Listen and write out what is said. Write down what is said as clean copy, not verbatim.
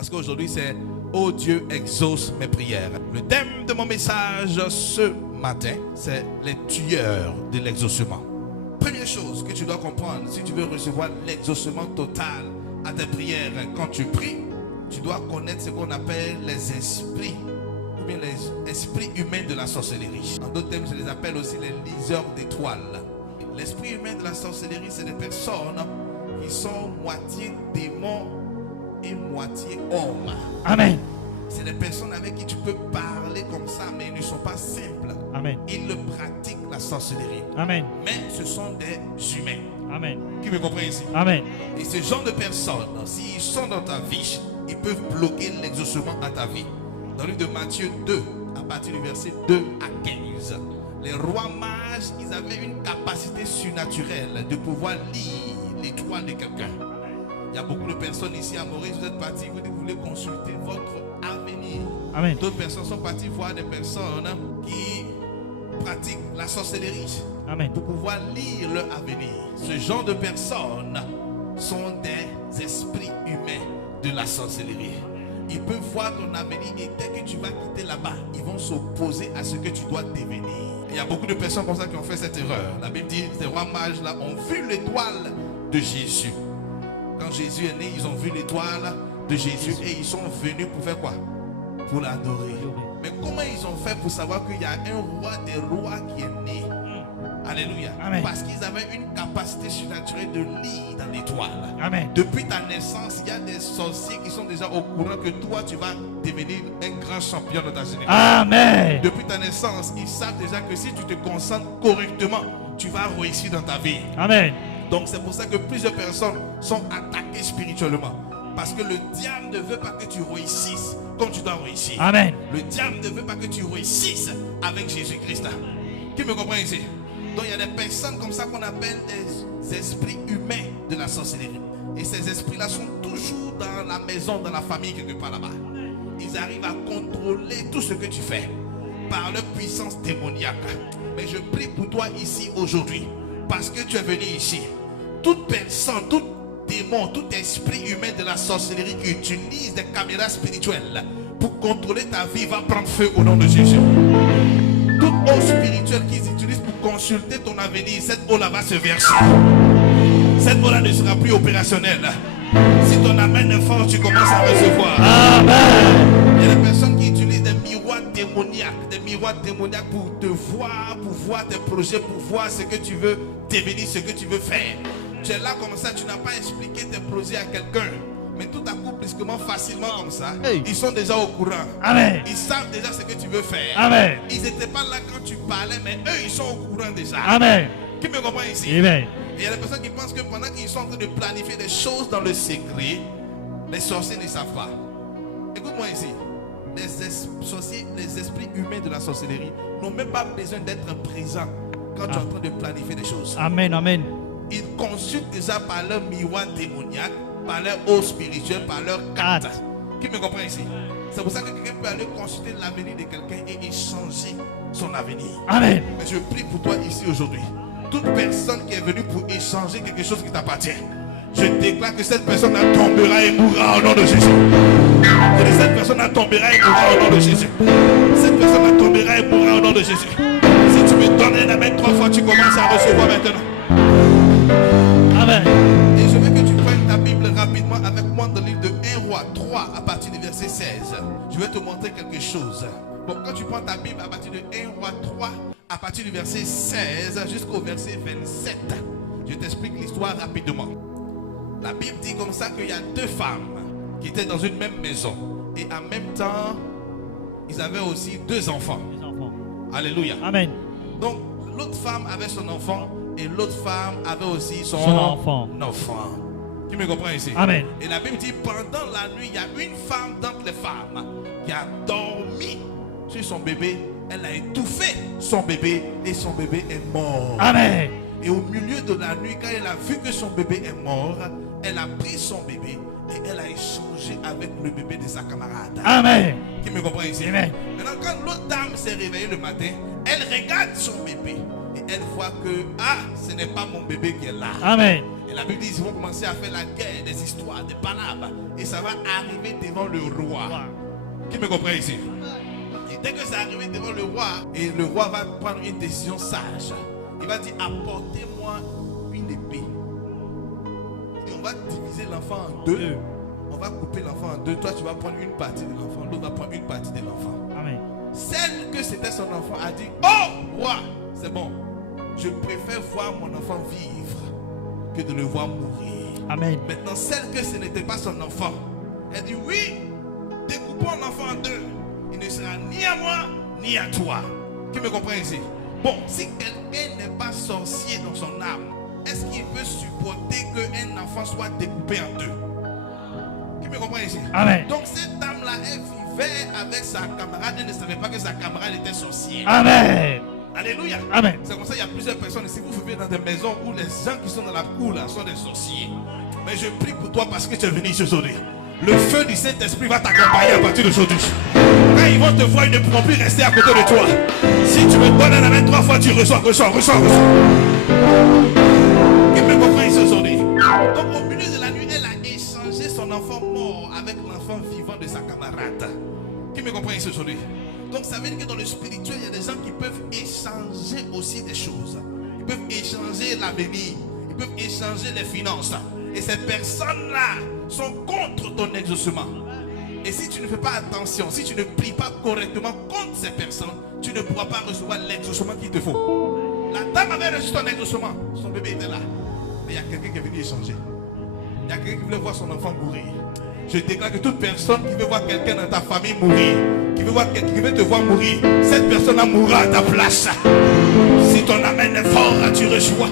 Parce qu'aujourd'hui c'est Oh Dieu exauce mes prières. Le thème de mon message ce matin, c'est les tueurs de l'exaucement. Première chose que tu dois comprendre, si tu veux recevoir l'exaucement total à tes prières quand tu pries, tu dois connaître ce qu'on appelle les esprits, ou bien les esprits humains de la sorcellerie. En d'autres termes, je les appelle aussi les liseurs d'étoiles. L'esprit humain de la sorcellerie, c'est des personnes qui sont moitié démons et moitié hommes. Amen. C'est des personnes avec qui tu peux parler comme ça, mais ils ne sont pas simples. Amen. Ils le pratiquent, la sorcellerie. Amen. Mais ce sont des humains. Amen. Qui me comprend ici? Amen. Et ce genre de personnes, s'ils sont dans ta vie, ils peuvent bloquer l'exaucement à ta vie. Dans le livre de Matthieu 2, à partir du verset 2 à 15, les rois mages, ils avaient une capacité surnaturelle de pouvoir lire l'étoile de quelqu'un. Il y a beaucoup de personnes ici à Maurice, vous êtes partis, vous voulez consulter votre avenir. Amen. D'autres personnes sont parties voir des personnes qui pratiquent la sorcellerie. Amen. Pour pouvoir lire leur avenir. Ce genre de personnes sont des esprits humains de la sorcellerie. Ils peuvent voir ton avenir et dès que tu vas quitter là-bas, ils vont s'opposer à ce que tu dois devenir. Il y a beaucoup de personnes comme ça qui ont fait cette erreur. La Bible dit, ces rois mages là ont vu l'étoile de Jésus. Quand Jésus est né, ils ont vu l'étoile de Jésus et ils sont venus pour faire quoi? Pour l'adorer. Mais comment ils ont fait pour savoir qu'il y a un roi des rois qui est né? Alléluia. Amen. Parce qu'ils avaient une capacité surnaturelle de lire dans l'étoile. Amen. Depuis ta naissance, il y a des sorciers qui sont déjà au courant que toi, tu vas devenir un grand champion de ta génération. Amen. Depuis ta naissance, ils savent déjà que si tu te concentres correctement, tu vas réussir dans ta vie. Amen. Donc c'est pour ça que plusieurs personnes sont attaquées spirituellement. Parce que le diable ne veut pas que tu réussisses comme tu dois réussir. Amen. Le diable ne veut pas que tu réussisses avec Jésus-Christ. Qui me comprend ici? Donc il y a des personnes comme ça qu'on appelle des esprits humains de la sorcellerie. Et ces esprits-là sont toujours dans la maison, dans la famille, quelque part là-bas. Ils arrivent à contrôler tout ce que tu fais par leur puissance démoniaque. Mais je prie pour toi ici aujourd'hui, parce que tu es venu ici. Toute personne, tout démon, tout esprit humain de la sorcellerie qui utilise des caméras spirituelles pour contrôler ta vie va prendre feu au nom de Jésus. Toute eau spirituelle qu'ils utilisent pour consulter ton avenir, cette eau-là va se verser. Cette eau-là ne sera plus opérationnelle. Si ton amen est fort, tu commences à recevoir. Amen. Il y a des personnes qui utilisent des miroirs démoniaques pour te voir, pour voir tes projets, pour voir ce que tu veux devenir, ce que tu veux faire. Tu es là comme ça, tu n'as pas expliqué tes projets à quelqu'un. Mais tout à coup, brusquement, facilement comme ça, ils sont déjà au courant. Amen. Ils savent déjà ce que tu veux faire. Amen. Ils n'étaient pas là quand tu parlais, mais eux, ils sont au courant déjà. Amen. Qui me comprend ici? Amen. Et il y a des personnes qui pensent que pendant qu'ils sont en train de planifier des choses dans le secret, les sorciers ne savent pas. Écoute-moi ici. Les sorciers, les esprits humains de la sorcellerie n'ont même pas besoin d'être présents quand tu es en train de planifier des choses. Amen. Amen. Ils consultent déjà par leur miroir démoniaque, par leur eau spirituelle, par leur carte. Qui me comprend ici? C'est pour ça que quelqu'un peut aller consulter l'avenir de quelqu'un et échanger son avenir. Amen. Mais je prie pour toi ici aujourd'hui. Toute personne qui est venue pour échanger quelque chose qui t'appartient, je déclare que cette personne tombera et mourra au nom de Jésus. Je dis, cette personne tombera et mourra au nom de Jésus. Cette personne tombera et mourra au nom de Jésus. Si tu me donnes un amen 3 fois, tu commences à recevoir maintenant. Amen. Et je veux que tu prennes ta Bible rapidement avec moi dans le livre de 1 Roi 3 à partir du verset 16. Je vais te montrer quelque chose. Bon, quand tu prends ta Bible à partir de 1 Roi 3 à partir du verset 16 jusqu'au verset 27, je t'explique l'histoire rapidement. La Bible dit comme ça qu'il y a 2 femmes qui étaient dans une même maison. Et en même temps, ils avaient aussi 2 enfants. Les enfants. Alléluia. Amen. Donc, l'autre femme avait son enfant et l'autre femme avait aussi son enfant. Qui me comprend ici? Amen. Et la Bible dit, pendant la nuit, il y a une femme d'entre les femmes qui a dormi sur son bébé. Elle a étouffé son bébé et son bébé est mort. Amen. Et au milieu de la nuit, quand elle a vu que son bébé est mort, elle a pris son bébé et elle a échangé avec le bébé de sa camarade. Amen. Qui me comprend ici? Amen. Maintenant, quand l'autre dame s'est réveillée le matin, elle regarde son bébé et et elle voit que, ah, ce n'est pas mon bébé qui est là. Amen. Et la Bible dit qu'ils vont commencer à faire la guerre, des histoires, des palabres. Et ça va arriver devant le roi. Qui me comprend ici? Et dès que ça arrive devant le roi, et le roi va prendre une décision sage. Il va dire, apportez-moi une épée. Et on va diviser l'enfant en deux. On va couper l'enfant en deux. Toi, tu vas prendre une partie de l'enfant. L'autre va prendre une partie de l'enfant. Amen. Celle que c'était son enfant a dit, oh, roi, c'est bon. Je préfère voir mon enfant vivre que de le voir mourir. Amen. Maintenant, celle que ce n'était pas son enfant, elle dit, oui, découpons l'enfant en deux. Il ne sera ni à moi, ni à toi. Qui me comprend ici? Bon, si quelqu'un n'est pas sorcier dans son âme, est-ce qu'il peut supporter qu'un enfant soit découpé en deux? Qui me comprend ici? Amen. Donc cette dame-là, elle vivait avec sa camarade, elle ne savait pas que sa camarade était sorcière. Amen. Alléluia. Amen. C'est comme ça, il y a plusieurs personnes ici. Vous vivez dans des maisons où les gens qui sont dans la cour là sont des sorciers. Mais je prie pour toi parce que tu es venu ici aujourd'hui. Le feu du Saint-Esprit va t'accompagner à partir d'aujourd'hui. Quand ils vont te voir, ils ne pourront plus rester à côté de toi. Si tu me donnes la main 3 fois, tu reçois. Qui me comprend ici aujourd'hui? Donc au milieu de la nuit, elle a échangé son enfant mort avec l'enfant vivant de sa camarade. Qui me comprend ici aujourd'hui? Donc ça veut dire que dans le spirituel, il y a des gens qui peuvent échanger aussi des choses. Ils peuvent échanger l'avenir. Ils peuvent échanger les finances. Et ces personnes-là sont contre ton exaucement. Et si tu ne fais pas attention, si tu ne pries pas correctement contre ces personnes, tu ne pourras pas recevoir l'exaucement qu'il te faut. La dame avait reçu ton exaucement. Son bébé était là. Mais il y a quelqu'un qui est venu échanger. Il y a quelqu'un qui voulait voir son enfant mourir. Je déclare que toute personne qui veut voir quelqu'un dans ta famille mourir, qui veut voir quelqu'un qui veut te voir mourir, cette personne-là mourra à ta place. Si ton amen est fort, tu reçois.